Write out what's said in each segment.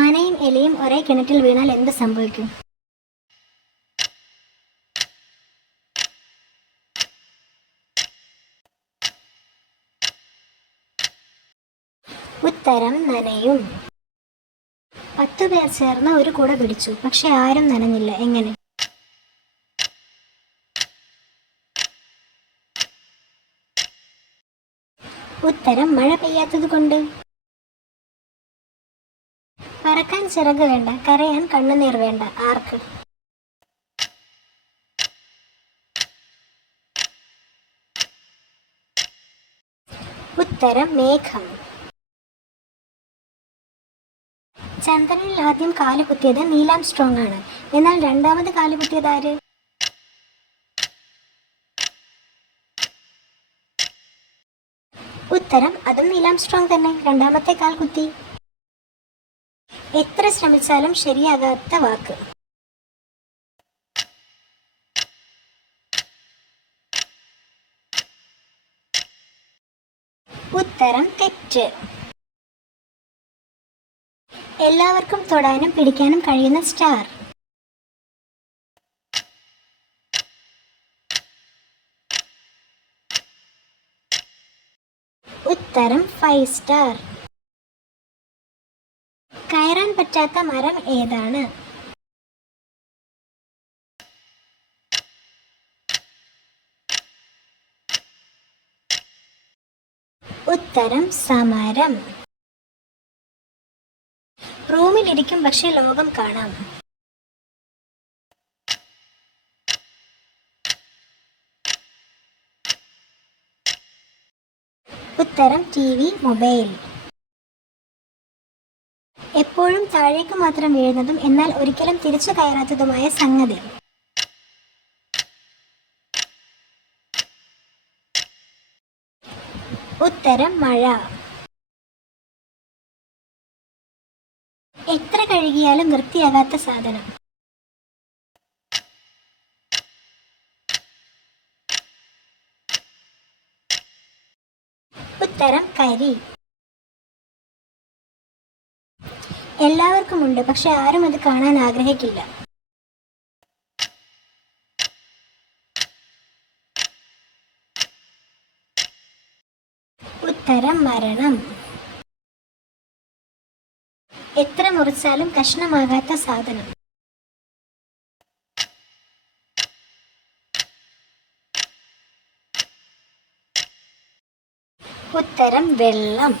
ആനയും എലിയും ഒരേ കിണറ്റിൽ വീണാൽ എന്ത് സംഭവിക്കും? ഉത്തരം നനയും. 10 പേർ ചേർന്ന് ഒരു കുട പിടിച്ചു, പക്ഷെ ആരും നനഞ്ഞില്ല. എങ്ങനെ? ഉത്തരം മഴ പെയ്യാത്തത് കൊണ്ട്. പറക്കാൻ ചിറക് വേണ്ട, കരയാൻ കണ്ണുനീർ വേണ്ട. ആർക്ക്? ഉത്തരം മേഘം. ചന്ദ്രനിൽ ആദ്യം കാലുകുത്തിയത് നീൽ ആംസ്ട്രോങ് ആണ്. എന്നാൽ രണ്ടാമത് കാലുകുത്തിയത് ആര്? ഉത്തരം അതും നീൽ ആംസ്ട്രോങ് തന്നെ. രണ്ടാമത്തെ കാൽ കുത്തി. എത്ര ശ്രമിച്ചാലും ശരിയാകാത്ത വാക്ക്. ഉത്തരം തെറ്റ്. എല്ലാവർക്കും തൊടാനും പിടിക്കാനും കഴിയുന്ന സ്റ്റാർ. ഉത്തരം 5 സ്റ്റാർ. കയറാൻ പറ്റാത്ത മരം ഏതാണ്? ഉത്തരം സമരം. റൂമിലിരിക്കും പക്ഷെ ലോകം കാണാം. ഉത്തരം TV, മൊബൈൽ. എപ്പോഴും താഴേക്ക് മാത്രം വീഴുന്നതും എന്നാൽ ഒരിക്കലും തിരിച്ചു കയറാത്തതുമായ സംഗതി. ഉത്തരം മഴ. എത്ര കഴുകിയാലും വൃത്തിയാകാത്ത സാധനം. ഉത്തരം കരി. എല്ലാവർക്കും ഉണ്ട്, പക്ഷെ ആരും അത് കാണാൻ ആഗ്രഹിക്കില്ല. ഉത്തരം മരണം. എത്ര മുറിച്ചാലും കഷ്ണമാകാത്ത സാധനം. ഉത്തരം വെള്ളം.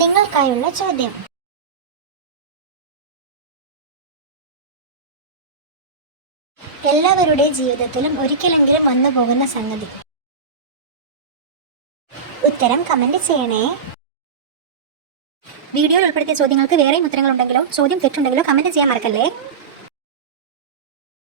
നിങ്ങൾക്കായുള്ള ചോദ്യം. എല്ലാവരുടെ ജീവിതത്തിലും ഒരിക്കലെങ്കിലും വന്നു പോകുന്ന സംഗതി. ഉത്തരം കമന്റ് ചെയ്യണേ. വീഡിയോയിൽ ഉൾപ്പെടുത്തിയ ചോദ്യങ്ങൾക്ക് വേറെയും ഉത്തരങ്ങളുണ്ടെങ്കിലോ ചോദ്യം തെറ്റുണ്ടെങ്കിലോ കമന്റ് ചെയ്യാൻ മറക്കല്ലേ.